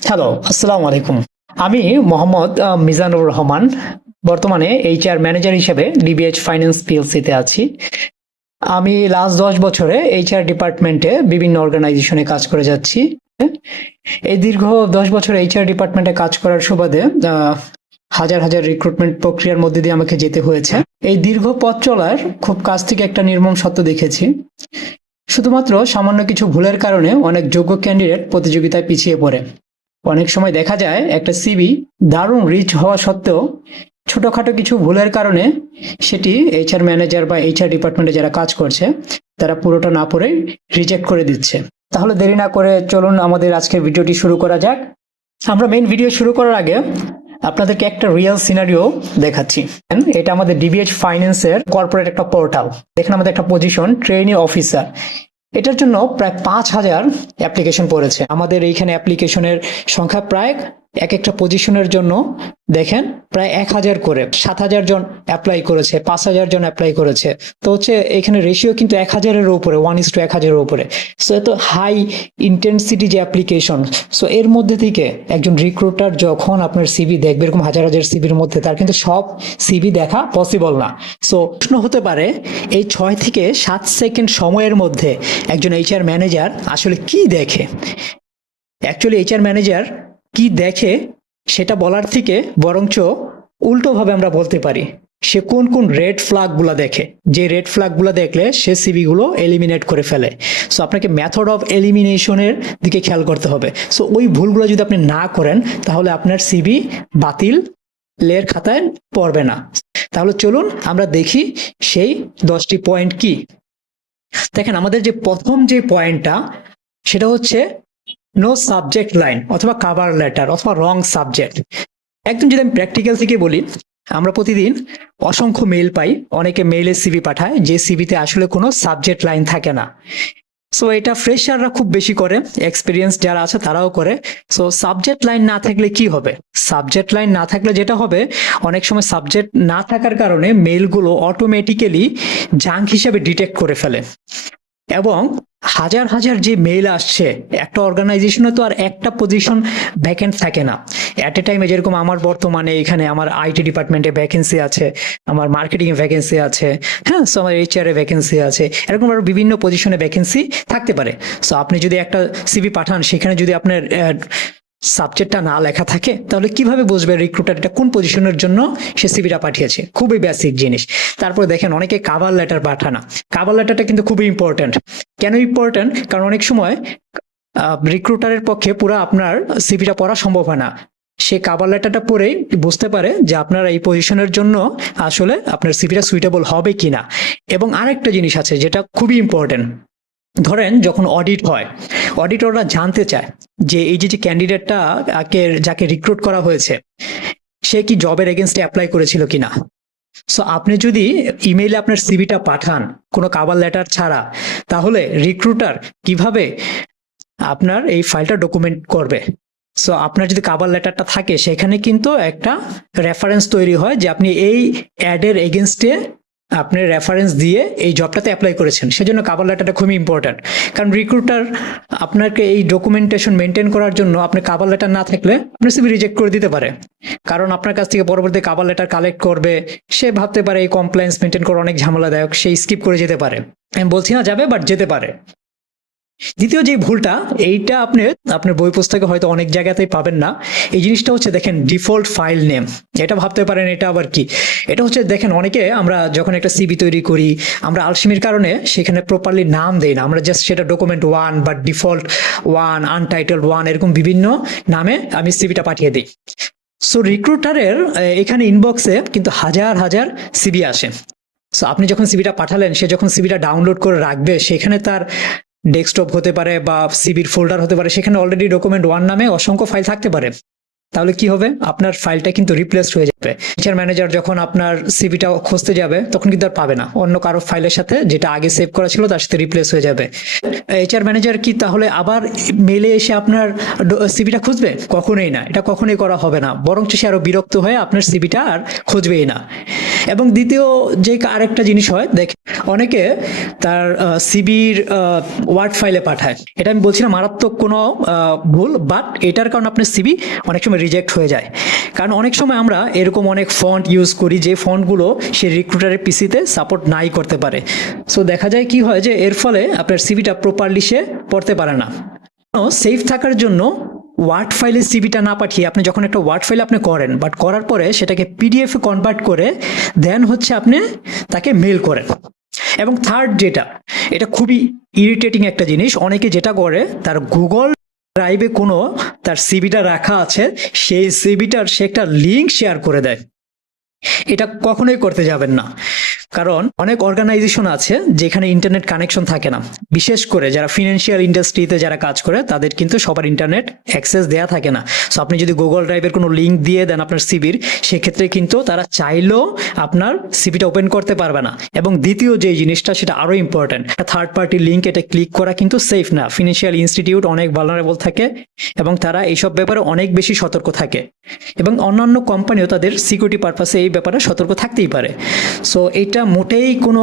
Hello, আসসালামু আলাইকুম। আমি মোহাম্মদ মিজানুর রহমান। বর্তমানে এইচআর ম্যানেজার হিসেবে ডিবিএইচ ফাইন্যান্স পিএলসিতে আছি। আমি লাস্ট 10 বছরে এইচআর ডিপার্টমেন্টে বিভিন্ন অর্গানাইজেশনে কাজ করে যাচ্ছি। এই দীর্ঘ 10 বছর এইচআর ডিপার্টমেন্টে কাজ করার সুবাদে হাজার হাজার রিক্রুটমেন্ট প্রক্রিয়ার মধ্যে দিয়ে আমাকে যেতে হয়েছে। এই দীর্ঘ পথ চলার খুব কাছ থেকে একটা নির্মম সত্য দেখেছি। শুধুমাত্র সামান্য কিছু ভুলের কারণে অনেক যোগ্য ক্যান্ডিডেট প্রতিযোগিতায় পিছিয়ে পড়ে। অনেক সময় দেখা যায় একটা সিভি দারুণ রিচ হওয়া সত্ত্বেও ছোটখাটো কিছু ভুলের কারণে সেটি এইচআর ম্যানেজার বা এইচআর ডিপার্টমেন্টে যারা কাজ করছে তারা পুরোটা না পড়ে রিজেক্ট করে দিচ্ছে। তাহলে দেরি না করে চলুন আমাদের আজকের ভিডিওটি শুরু করা যাক। আমরা মেইন ভিডিও শুরু করার আগে আপনাদেরকে একটা রিয়েল সিনারিও দেখাচ্ছি। এটা আমাদের ডিবিএইচ ফাইন্যান্সের কর্পোরেট একটা পোর্টাল। দেখেন আমাদের একটা পজিশন ট্রেনি অফিসার। এটার জন্য প্রায় 5,000 অ্যাপ্লিকেশন পড়েছে। আমাদের এইখানে অ্যাপ্লিকেশনের সংখ্যা প্রায় এক একটা পজিশনের জন্য দেখেন প্রায় 1,000 করে, 7,000 জন অ্যাপ্লাই করেছে, 5,000 জন অ্যাপ্লাই করেছে। তো হচ্ছে এখানে রেশিও কিন্তু 1,000-এর উপরে, 1:1,000-এর উপরে। সো এত হাই ইন্টেন্সিটি যে অ্যাপ্লিকেশন, সো এর মধ্যে থেকে একজন রিক্রুটার যখন আপনার সিভি দেখবে এরকম হাজার হাজার সিভির মধ্যে, তার কিন্তু সব সিভি দেখা পসিবল না। সো প্রশ্ন হতে পারে এই 6 থেকে 7 সেকেন্ড সময়ের মধ্যে একজন এইচআর ম্যানেজার আসলে কি দেখে। অ্যাকচুয়ালি এইচআর ম্যানেজার কি দেখে সেটা বলার থেকে বরঞ্চ উল্টোভাবে আমরা বলতে পারি সে কোন কোন রেড ফ্ল্যাগগুলো দেখে, যে রেড ফ্ল্যাগগুলো দেখলে সে সিভিগুলো এলিমিনেট করে ফেলে। সো আপনাকে মেথড অফ এলিমিনেশনের দিকে খেয়াল করতে হবে। সো ওই ভুলগুলো যদি আপনি না করেন তাহলে আপনার সিভি বাতিল লের খাতায় পড়বে না। তাহলে চলুন আমরা দেখি সেই 10টি পয়েন্ট কি। দেখেন আমাদের যে প্রথম যে পয়েন্টটা সেটা হচ্ছে নো সাবজেক্ট লাইন অথবা কাভার লেটার অথবা রং সাবজেক্ট। একদম যদি আমি প্র্যাকটিক্যাল থেকে বলি, আমরা প্রতিদিন অসংখ্য মেইল পাই, অনেকে মেইলে সিভি পাঠায় যে সিভিতে আসলে কোনো সাবজেক্ট লাইন থাকে না। সো এটা ফ্রেশাররা খুব বেশি করে, এক্সপিরিয়েন্স যারা আছে তারাও করে। সো সাবজেক্ট লাইন না থাকলে কি হবে? সাবজেক্ট লাইন না থাকলে যেটা হবে, অনেক সময় সাবজেক্ট না থাকার কারণে মেইলগুলো অটোমেটিক্যালি জাঙ্ক হিসেবে ডিটেক্ট করে ফেলে। এবং হাজার হাজার যে মেইল আসছে, একটা অর্গানাইজেশনে তো আর একটা পজিশন ভ্যাকেন্ট থাকে না অ্যাট এ টাইমে। যেরকম আমার বর্তমানে এখানে আমার আইটি ডিপার্টমেন্টে ভ্যাকেন্সি আছে, আমার মার্কেটিং এ ভ্যাকেন্সি আছে, হ্যাঁ, সো আমার এইচআর এ ভ্যাকেন্সি আছে, এরকম আরো বিভিন্ন পজিশনে ভ্যাকেন্সি থাকতে পারে। সো আপনি যদি একটা সিভি পাঠান, সেখানে যদি আপনার সাবজেক্টটা না লেখা থাকে তাহলে কিভাবে বুঝবে রিক্রুটার এটা কোন পজিশনের জন্য সে সিভিটা পাঠিয়েছে? খুবই বেসিক জিনিস। তারপর দেখেন অনেকে কাভার লেটার পাঠানা। কাভার লেটারটা কিন্তু খুবই ইম্পর্টেন্ট। কেন ইম্পর্টেন্ট? কারণ অনেক সময় রিক্রুটারের পক্ষে পুরো আপনার সিভিটা পড়া সম্ভব হয় না। সে কাভার লেটারটা পড়েই বুঝতে পারে যে আপনার এই পজিশনের জন্য আসলে আপনার সিভিটা সুইটেবল হবে কিনা। এবং আরেকটা জিনিস আছে যেটা খুবই ইম্পর্টেন্ট। ধরেন যখন অডিট হয়, অডিটররা জানতে চায় যে এই যে ক্যান্ডিডেটটা যাকে রিক্রুট করা হয়েছে সে কি জবের এগেনস্টে অ্যাপ্লাই করেছিল কিনা। সো আপনি যদি ইমেইলে আপনার সিভিটা পাঠান কোনো কাভার লেটার ছাড়া, তাহলে রিক্রুটার কিভাবে আপনার এই ফাইলটা ডকুমেন্ট করবে? সো আপনার যদি কাভার লেটারটা থাকে সেখানে কিন্তু একটা রেফারেন্স তৈরি হয় যে আপনি এই অ্যাডের এগেনস্টে আপনি রেফারেন্স দিয়ে এই জবটাতে অ্যাপ্লাই করেছেন। সেজন্য কাভার লেটারটা খুবই ইম্পর্ট্যান্ট। কারণ রিক্রুটার আপনাকে এই ডকুমেন্টেশন মেনটেন করার জন্য আপনি কাভার লেটার না থাকলে আপনার সিভি রিজেক্ট করে দিতে পারে। কারণ আপনার কাছ থেকে পরবর্তী কাভার লেটার কালেক্ট করবে, সে ভাবতে পারে এই কমপ্লায়েন্স মেনটেন করা অনেক ঝামেলাদায়ক, সে স্কিপ করে যেতে পারে। আমি বলছি না যাবে, বাট যেতে পারে। দ্বিতীয় যে ভুলটা, এইটা আপনি আপনার বই পুস্তকে হয়তো অনেক জায়গাতেই পাবেন না। এই জিনিসটা হচ্ছে দেখেন ডিফল্ট ফাইল নেম। এটা ভাবতে পারেন এটা আবার কি। এটা হচ্ছে দেখেন অনেকে আমরা যখন একটা সিভি তৈরি করি, আমরা আলসেমির কারণে সেখানে প্রপারলি নাম দেই না, আমরা জাস্ট সেটা ডকুমেন্ট 1 বা ডিফল্ট 1, আনটাইটেলড 1 এরকম বিভিন্ন নামে আমি সিভিটা পাঠিয়ে দিই। সো রিক্রুটারের এখানে ইনবক্সে কিন্তু হাজার হাজার সিভি আসে। সো আপনি যখন সিভিটা পাঠালেন, সে যখন সিভিটা ডাউনলোড করে রাখবে, সেখানে তার ডেস্কটপ হতে পারে বা সিভির ফোল্ডার হতে পারে, সেখানে অলরেডি ডকুমেন্ট 1 নামে অসংখ্য ফাইল থাকতে পারে। তাহলে কি হবে? আপনার ফাইলটা কিন্তু রিপ্লেসড হয়ে যাবে। এইচআর ম্যানেজার যখন আপনার সিভিটা খুঁজতে যাবে তখন কিন্তু আর পাবে না, অন্য কারো ফাইলের সাথে যেটা আগে সেভ করা ছিল তার সাথে রিপ্লেস হয়ে যাবে। এইচআর ম্যানেজার কি তাহলে আবার মেলে এসে আপনার সিভিটা খুঁজবে? কখনোই না, এটা কখনোই করা হবে না। বরঞ্চ সে আরো বিরক্ত হয়ে আপনার সিভিটা আর খুঁজবেই না। এবং দ্বিতীয় যে আরেকটা জিনিস হয়, দেখেন অনেকে তার সিবির ওয়ার্ড ফাইলে পাঠায়। এটা আমি বলছি না মারাত্মক কোনো ভুল, বাট এটার কারণে আপনার সিবি অনেক সময় রিজেক্ট হয়ে যায়। কারণ অনেক সময় আমরা এরকম অনেক ফন্ট ইউজ করি যে ফন্টগুলো সেই রিক্রুটারের পিসিতে সাপোর্ট নাই করতে পারে। সো দেখা যায় কি হয় যে এর ফলে আপনার সিবিটা প্রপারলি সে পড়তে পারে না। সেফ থাকার জন্য ওয়ার্ড ফাইলে সিবিটা না পাঠিয়ে আপনি যখন একটা ওয়ার্ড ফাইল আপনি করেন, বাট করার পরে সেটাকে পিডিএফ এ কনভার্ট করে দেন হচ্ছে আপনি তাকে মেল করেন। এবং থার্ড যেটা, এটা খুবই ইরিটেটিং একটা জিনিস, অনেকে যেটা করে তার গুগল ড্রাইভে কোনো তার সিবিটা রাখা আছে, সেই সিবিটার সে একটা লিঙ্ক শেয়ার করে দেয়। এটা কখনোই করতে যাবেন না, কারণ অনেক অর্গানাইজেশন আছে যেখানে ইন্টারনেট কানেকশন থাকে না। বিশেষ করে যারা ফিনান্সিয়াল ইন্ডাস্ট্রিতে যারা কাজ করে তাদের কিন্তু সবার ইন্টারনেট অ্যাক্সেস দেওয়া থাকে না। সো আপনি যদি গুগল ড্রাইভের কোনো লিঙ্ক দিয়ে দেন আপনার সিবির, সেক্ষেত্রে কিন্তু তারা চাইলেও আপনার সিবিটা ওপেন করতে পারবে না। এবং দ্বিতীয় যে জিনিসটা সেটা আরো ইম্পর্টেন্ট, থার্ড পার্টি লিঙ্ক এটা ক্লিক করা কিন্তু সেফ না। ফিনান্সিয়াল ইনস্টিটিউট অনেক ভালনারেবল থাকে এবং তারা এইসব ব্যাপারে অনেক বেশি সতর্ক থাকে, এবং অন্যান্য কোম্পানিও তাদের সিকিউরিটি পারপাসে এই ব্যাপারে সতর্ক থাকতেই পারে। সো এটা মোটেই কোনো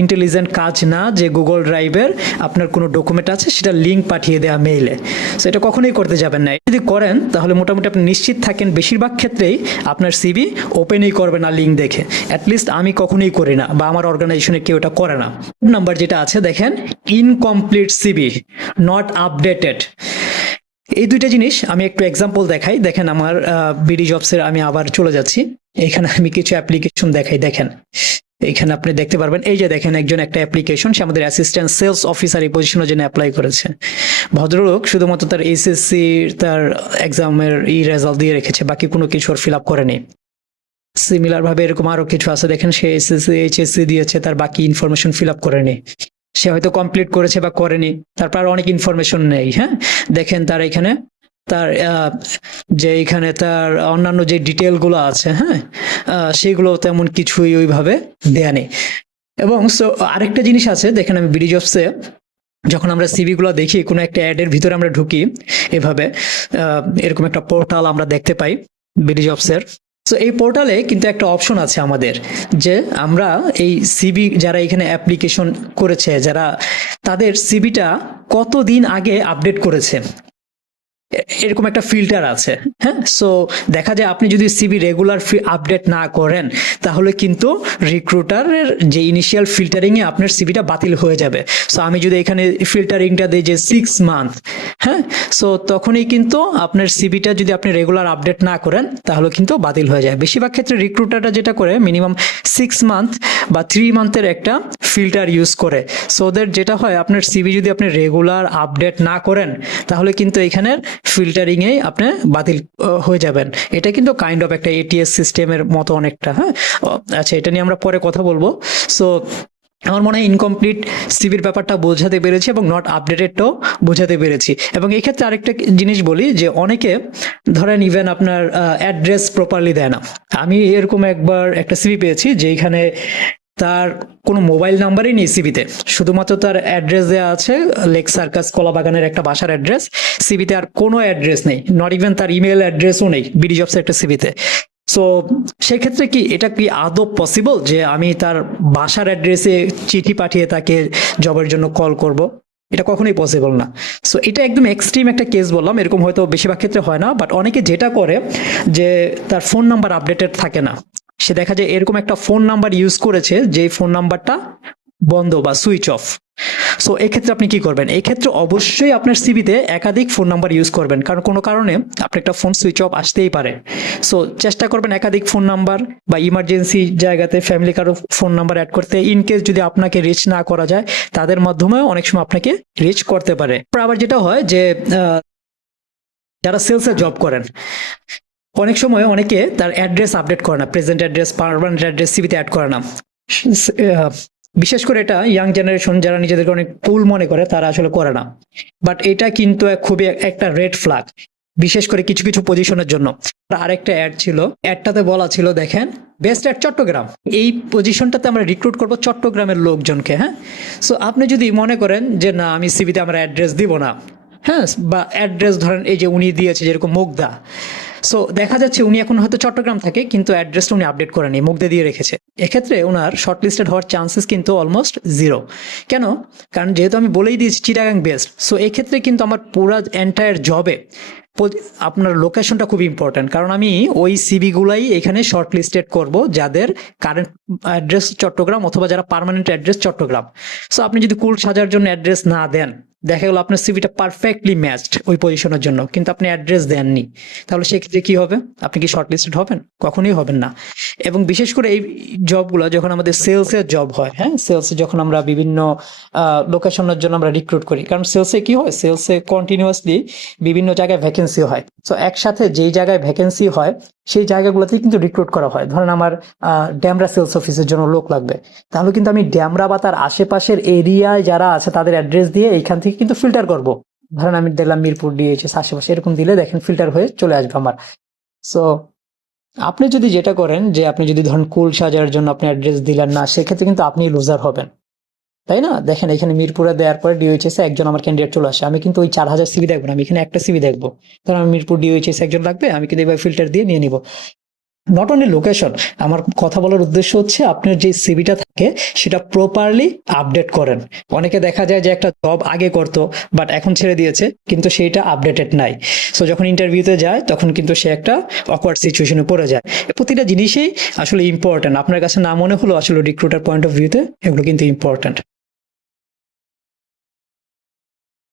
ইন্টেলিজেন্ট কাজ না যে গুগল ড্রাইভের আপনার কোনো ডকুমেন্ট আছে সেটা লিঙ্ক পাঠিয়ে দেওয়া মেইলে। সো এটা কখনোই করতে যাবেন না। যদি করেন তাহলে মোটামুটি আপনি নিশ্চিত থাকেন বেশিরভাগ ক্ষেত্রেই আপনার সিবি ওপেনই করবে না লিঙ্ক দেখে। অ্যাটলিস্ট আমি কখনোই করি না, বা আমার অর্গানাইজেশনে কেউ এটা করে না। নাম্বার যেটা আছে দেখেন, ইনকমপ্লিট সিবি, নট আপডেটেড। এই দুইটা জিনিস আমি একটু এক্সাম্পল দেখাই। দেখেন আমার বিডি জবসের, আমি আবার চলে যাচ্ছি, এখানে আমি কিছু অ্যাপ্লিকেশন দেখাই। দেখেন এখানে আপনি দেখতে পারবেন, এই যে দেখেন একজন একটা অ্যাপ্লিকেশন, সে আমাদের অ্যাসিস্ট্যান্ট সেলস অফিসার এই পজিশনের জন্য অ্যাপ্লাই করেছে। ভদ্রলোক শুধুমাত্র তার এসএসসি তার এক্সামের রেজাল্ট দিয়ে রেখেছে, বাকি কোনো কিছু ফিল আপ করেনি। সিমিলার ভাবে এরকম আরো কিছু আছে, দেখেন সে এসএসসি এইচএসসি দিয়েছে, তার বাকি ইনফরমেশন ফিল আপ করেনি। সে হয়তো কমপ্লিট করেছে বা করেনি, তারপর অনেক ইনফরমেশন নেই। হ্যাঁ, দেখেন তার এখানে তার যে এখানে তার অন্যান্য যে ডিটেলগুলো আছে, হ্যাঁ, সেগুলো তেমন কিছুই ওইভাবে দেয়া নেই। এবং আরেকটা জিনিস আছে, দেখেন আমি বিডি জবসে যখন আমরা সিভি গুলো দেখি, কোনো একটা অ্যাড এর ভিতরে আমরা ঢুকি, এভাবে এরকম একটা পোর্টাল আমরা দেখতে পাই বিডি জবসের। তো এই পোর্টালে কিন্তু একটা অপশন আছে আমাদের, যে আমরা এই সিবি যারা এখানে অ্যাপ্লিকেশন করেছে, যারা তাদের সিবিটা কতদিন আগে আপডেট করেছে, এরকম একটা ফিল্টার আছে। হ্যাঁ, সো দেখা যায় আপনি যদি সিবি রেগুলার আপডেট না করেন তাহলে কিন্তু রিক্রুটারের যে ইনিশিয়াল ফিল্টারিং এ আপনার সিবিটা বাতিল হয়ে যাবে। সো আমি যদি এখানে ফিল্টারিংটা দিই যে 6 মান্থ, হ্যাঁ, সো তখনই কিন্তু আপনার সিবিটা যদি আপনি রেগুলার আপডেট না করেন তাহলে কিন্তু বাতিল হয়ে যায়। বেশিরভাগ ক্ষেত্রে রিক্রুটারটা যেটা করে মিনিমাম 6 মান্থ বা 3 মান্থের একটা ফিল্টার ইউজ করে। সো ওদের যেটা হয়, আপনার সিবি যদি আপনি রেগুলার আপডেট না করেন তাহলে কিন্তু এখানে ফিল্টারিং এ আপনি বাতিল হয়ে যাবেন। এটা কিন্তু কাইন্ড অফ একটা এটিএস সিস্টেমের মতো অনেকটা। হ্যাঁ, আচ্ছা, এটা নিয়ে আমরা পরে কথা বলবো। সো আমার মনে হয় ইনকমপ্লিট সিভির ব্যাপারটা বোঝাতে পেরেছি এবং নট আপডেটেডটাও বোঝাতে পেরেছি। এবং এই ক্ষেত্রে আরেকটা জিনিস বলি, যে অনেকে ধরেন ইভেন আপনার অ্যাড্রেস প্রপারলি দেয় না। আমি এরকম একবার একটা সিভি পেয়েছি যেখানে তার কোনো মোবাইল নাম্বারই নেই সিবিতে, শুধুমাত্র তার অ্যাড্রেস দেওয়া আছে লেক সার্কাস কলাবাগানের একটা বাসার অ্যাড্রেস। সিবিতে আর কোনো অ্যাড্রেস নেই, নট ইভেন তার ইমেল অ্যাড্রেসও নেই বিডি জবসের একটা সিবিতে। সো সেক্ষেত্রে কি এটা কি আদৌ পসিবল যে আমি তার বাসার অ্যাড্রেসে চিঠি পাঠিয়ে তাকে জবের জন্য কল করব? এটা কখনোই পসিবল না। সো এটা একদম এক্সট্রিম একটা কেস বললাম, এরকম হয়তো বেশিরভাগ ক্ষেত্রে হয় না, বাট অনেকে যেটা করে যে তার ফোন নাম্বার আপডেটেড থাকে না, সে দেখা যায় এরকম একটা ফোন নাম্বার ইউজ করেছে যে ফোন নাম্বারটা বন্ধ বা সুইচ অফ। সো এক্ষেত্রে আপনি কি করবেন? এক্ষেত্রে অবশ্যই আপনার সিবিতে একাধিক ফোন নাম্বার ইউজ করবেন, কারণ কোনো কারণে আপনার একটা ফোন সুইচ অফ আসতেই পারে। সো চেষ্টা করবেন একাধিক ফোন নাম্বার বা ইমার্জেন্সি জায়গাতে ফ্যামিলি কারো ফোন নাম্বার অ্যাড করতে, ইন কেস যদি আপনাকে রিচ না করা যায় তাদের মাধ্যমেও অনেক সময় আপনাকে রিচ করতে পারে। আবার যেটা হয় যে যারা সেলসে জব করেন, অনেক সময় অনেকে তার অ্যাড্রেস আপডেট করে না, প্রেজেন্ট অ্যাড্রেস, পার্মানেন্ট অ্যাড্রেস সিবিতে অ্যাড করে না। বিশেষ করে এটা ইয়াং জেনারেশন যারা নিজেদেরকে অনেক কুল মনে করে তারা আসলে করে না, বাট এটা কিন্তু খুবই একটা রেড ফ্ল্যাগ, বিশেষ করে কিছু কিছু পজিশনের জন্য। আরেকটা অ্যাড ছিল, অ্যাডটাতে বলা ছিল দেখেন বেস্ট অ্যাট চট্টগ্রাম, এই পজিশনটাতে আমরা রিক্রুট করব চট্টগ্রামের লোকজনকে। হ্যাঁ, সো আপনি যদি মনে করেন যে না আমি সিবিতে আমরা অ্যাড্রেস দিব না, হ্যাঁ, বা অ্যাড্রেস ধরেন এই যে উনি দিয়েছে যেরকম মুগদা, সো দেখা যাচ্ছে উনি এখন হয়তো চট্টগ্রাম থাকে, কিন্তু অ্যাড্রেসটা উনি আপডেট করেনি, মুখ দিয়ে রেখেছে। এক্ষেত্রে ওনার শর্ট লিস্টেড হওয়ার চান্সেস কিন্তু অলমোস্ট জিরো। কেন? কারণ যেহেতু আমি বলেই দিয়েছি চিটাগাং বেস্ট, সো এক্ষেত্রে কিন্তু আমার পুরা এন্টায়ার জবে আপনার লোকেশনটা খুব ইম্পর্ট্যান্ট। কারণ আমি ওই সিভিগুলাই এখানে শর্ট লিস্টেড করবো যাদের কারেন্ট অ্যাড্রেস চট্টগ্রাম অথবা যারা পার্মানেন্ট অ্যাড্রেস চট্টগ্রাম। সো আপনি যদি কুল সাজার জন্য অ্যাড্রেস না দেন, দেখা গেল আপনার সিভিটা পারফেক্টলি ম্যাচড ওই পজিশনের জন্য, কিন্তু আপনি অ্যাড্রেস দেননি, তাহলে সেক্ষেত্রে কি হবে? আপনি কি শর্ট লিস্টেড হবেন? কখনোই হবেন না। এবং বিশেষ করে এই জবগুলো যখন আমাদের সেলসের জব হয়, হ্যাঁ, সেলসে যখন আমরা বিভিন্ন লোকেশনের জন্য আমরা রিক্রুট করি, কারণ সেলসে কি হয়, সেলসে কন্টিনিউয়াসলি বিভিন্ন জায়গায় ভ্যাকেন্সি হয়। সো একসাথে যেই জায়গায় ভ্যাকেন্সি হয় সেই জায়গাগুলোতেই কিন্তু রিক্রুট করা হয়। ধরেন আমার ড্যামরা সেলস অফিসের জন্য লোক লাগবে, তাহলে কিন্তু আমি ড্যামরা বা তার আশেপাশের এরিয়ায় যারা আছে তাদের অ্যাড্রেস দিয়ে এইখান থেকে কিন্তু ফিল্টার করব। ধরেন আমি দিলাম মিরপুর, ডিএইচএস আশেপাশে, এরকম দিলে দেখেন ফিল্টার হয়ে চলে আসবে আমার। সো আপনি যদি যেটা করেন যে আপনি যদি ধরেন কুল সাজার জন্য আপনি অ্যাড্রেস দিলেন না, সেক্ষেত্রে কিন্তু আপনি লুজার হবেন, তাই না? দেখেন এখানে মিরপুরে দেওয়ার পরে ডিওএইচএস একজন আমার ক্যান্ডিডেট চলে আসে, আমি কিন্তু ওই 4000 সিভি দেখবো না, আমি এখানে একটা সিভি দেখবো। ধরেন আমি মিরপুর ডিওএইচএস একজন লাগবে, আমি কিন্তু এবার ফিল্টার দিয়ে নিয়ে নিব। নট অনলি লোকেশন, আমার কথা বলার উদ্দেশ্য হচ্ছে আপনার যে সিভিটা থাকে সেটা প্রপারলি আপডেট করেন। অনেকে দেখা যায় যে একটা জব আগে করতো বাট এখন ছেড়ে দিয়েছে, কিন্তু সেইটা আপডেটেড নাই। সো যখন ইন্টারভিউতে যায় তখন কিন্তু সে একটা অকওয়ার্ড সিচুয়েশনে পড়ে যায়। প্রতিটা জিনিসই আসলে ইম্পর্টেন্ট, আপনার কাছে না মনে হলো আসলে রিক্রুটার পয়েন্ট অফ ভিউতে এগুলো কিন্তু ইম্পর্টেন্ট।